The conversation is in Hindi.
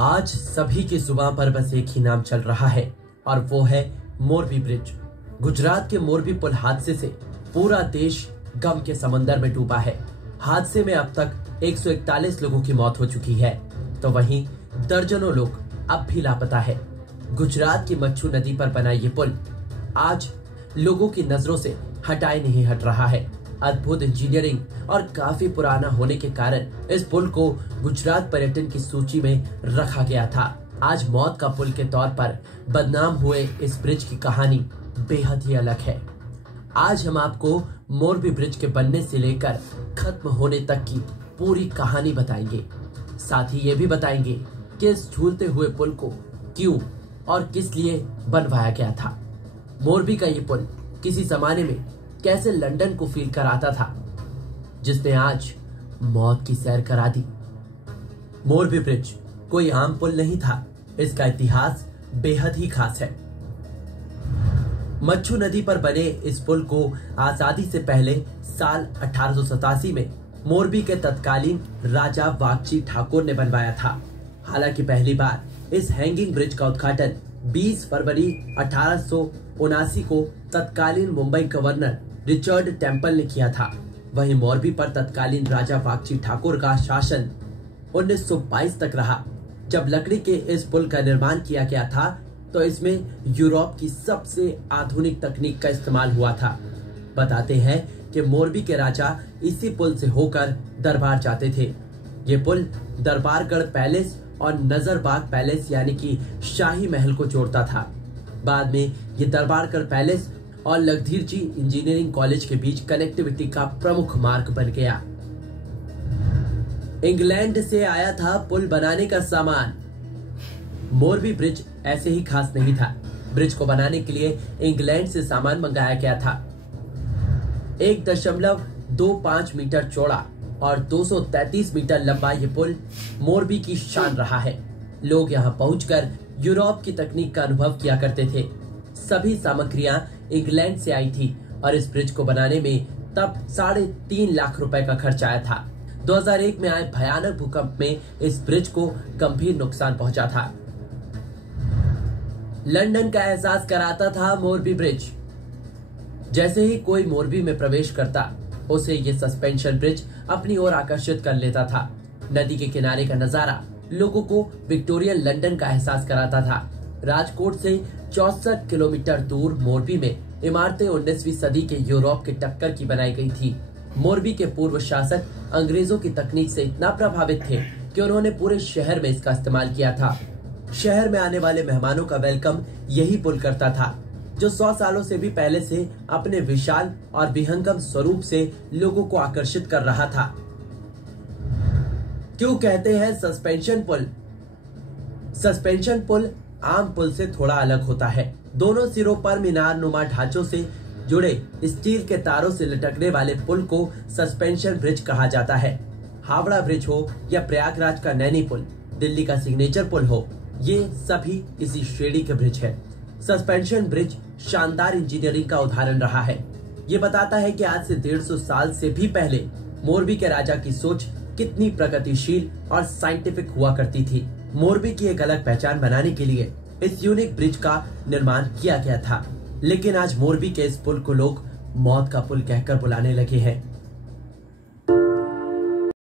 आज सभी की जुबान पर बस एक ही नाम चल रहा है और वो है मोरबी ब्रिज। गुजरात के मोरबी पुल हादसे से पूरा देश गम के समंदर में डूबा है। हादसे में अब तक 141 लोगों की मौत हो चुकी है, तो वहीं दर्जनों लोग अब भी लापता है। गुजरात की मच्छू नदी पर बना ये पुल आज लोगों की नजरों से हटाए नहीं हट रहा है। अद्भुत इंजीनियरिंग और काफी पुराना होने के कारण इस पुल को गुजरात पर्यटन की सूची में रखा गया था। आज मौत का पुल के तौर पर बदनाम हुए इस ब्रिज की कहानी बेहद ही अलग है। आज हम आपको मोरबी ब्रिज के बनने से लेकर खत्म होने तक की पूरी कहानी बताएंगे। साथ ही ये भी बताएंगे कि इस झूलते हुए पुल को क्यों और किस लिए बनवाया गया था। मोरबी का ये पुल किसी जमाने में कैसे लंदन को फील कराता था, जिसने आज मौत की सैर करा दी। मोरबी ब्रिज कोई आम पुल नहीं था, इसका इतिहास बेहद ही खास है। मच्छू नदी पर बने इस पुल को आजादी से पहले साल 1887 में मोरबी के तत्कालीन राजा वागची ठाकुर ने बनवाया था। हालांकि पहली बार इस हैंगिंग ब्रिज का उद्घाटन 20 फरवरी 1879 को तत्कालीन मुंबई गवर्नर रिचर्ड टेम्पल ने किया था। वहीं मोरबी पर तत्कालीन राजा वागची ठाकुर का शासन 1922 तक रहा। जब लकड़ी के इस पुल का निर्माण किया गया था तो इसमें यूरोप की सबसे आधुनिक तकनीक का इस्तेमाल हुआ था। बताते हैं कि मोरबी के राजा इसी पुल से होकर दरबार जाते थे। ये पुल दरबारगढ़ पैलेस और नजरबाग पैलेस यानी कि शाही महल को जोड़ता था। बाद में ये दरबारगढ़ पैलेस और लखधीरजी इंजीनियरिंग कॉलेज के बीच कनेक्टिविटी का प्रमुख मार्ग बन गया। इंग्लैंड से आया था पुल बनाने का सामान। मोरबी ब्रिज ऐसे ही खास नहीं था। ब्रिज को बनाने के लिए इंग्लैंड से सामान मंगाया गया था। 1.25 मीटर चौड़ा और 233 मीटर लंबा ये पुल मोरबी की शान रहा है। लोग यहाँ पहुंचकर यूरोप की तकनीक का अनुभव किया करते थे। सभी सामग्रियां इंग्लैंड से आई थी और इस ब्रिज को बनाने में तब 3.5 लाख रुपए का खर्च आया था। 2001 में आए भयानक भूकंप में इस ब्रिज को गंभीर नुकसान पहुंचा था। लंदन का एहसास कराता था मोरबी ब्रिज। जैसे ही कोई मोरबी में प्रवेश करता उसे ये सस्पेंशन ब्रिज अपनी ओर आकर्षित कर लेता था। नदी के किनारे का नजारा लोगों को विक्टोरियन लंदन का एहसास कराता था। राजकोट से 64 किलोमीटर दूर मोरबी में इमारतें 19वीं सदी के यूरोप के टक्कर की बनाई गई थी। मोरबी के पूर्व शासक अंग्रेजों की तकनीक से इतना प्रभावित थे कि उन्होंने पूरे शहर में इसका इस्तेमाल किया था। शहर में आने वाले मेहमानों का वेलकम यही पुल करता था, जो 100 सालों से भी पहले से अपने विशाल और विहंगम स्वरूप से लोगों को आकर्षित कर रहा था। क्यों कहते हैं सस्पेंशन पुल? सस्पेंशन पुल आम पुल से थोड़ा अलग होता है। दोनों सिरों पर मीनार नुमा ढांचों से जुड़े स्टील के तारों से लटकने वाले पुल को सस्पेंशन ब्रिज कहा जाता है। हावड़ा ब्रिज हो या प्रयागराज का नैनी पुल, दिल्ली का सिग्नेचर पुल हो, ये सभी इसी श्रेणी के ब्रिज है। सस्पेंशन ब्रिज शानदार इंजीनियरिंग का उदाहरण रहा है। ये बताता है कि आज से 150 साल से भी पहले मोरबी के राजा की सोच कितनी प्रगतिशील और साइंटिफिक हुआ करती थी। मोरबी की एक अलग पहचान बनाने के लिए इस यूनिक ब्रिज का निर्माण किया गया था। लेकिन आज मोरबी के इस पुल को लोग मौत का पुल कहकर बुलाने लगे हैं।